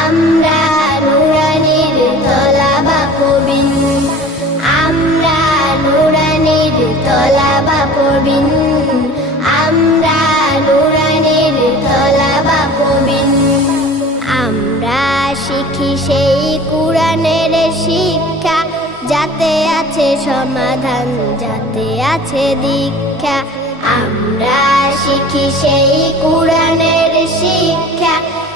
আমরা নুরানির তলা বা আমরা নুরানির তলা বা আমরা নুরানির তলা বা প্রবীণ আমরা শিখি সেই কোরআনের শিক্ষা। যাতে আছে সমাধান, যাতে আছে দীক্ষা। আমরা শিখি সেই কোরআনের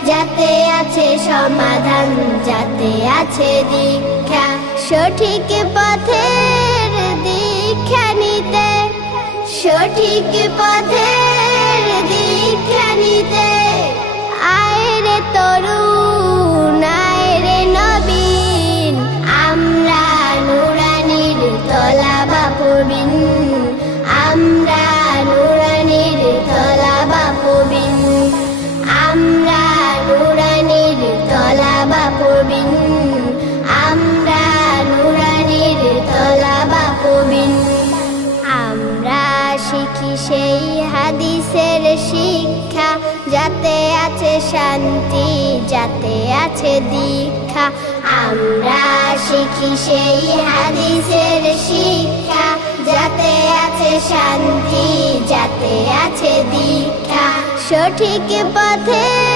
যাতে আছে সমাধান, যাতে আছে দীক্ষা, সঠিক পথের দীক্ষা নিতে। সঠিক পথের দীক্ষা নিতে। আয়রে তরুণ আয়রে নবীন, আমরা নুরানির তলা বা শিখি সেই হাদিসের শিক্ষা? যাতে আছে শান্তি, যাতে আছে দীক্ষা। আমরা শিখি সেই হাদিসের শিক্ষা। যাতে আছে শান্তি, যাতে আছে দীক্ষা। সঠিক পথের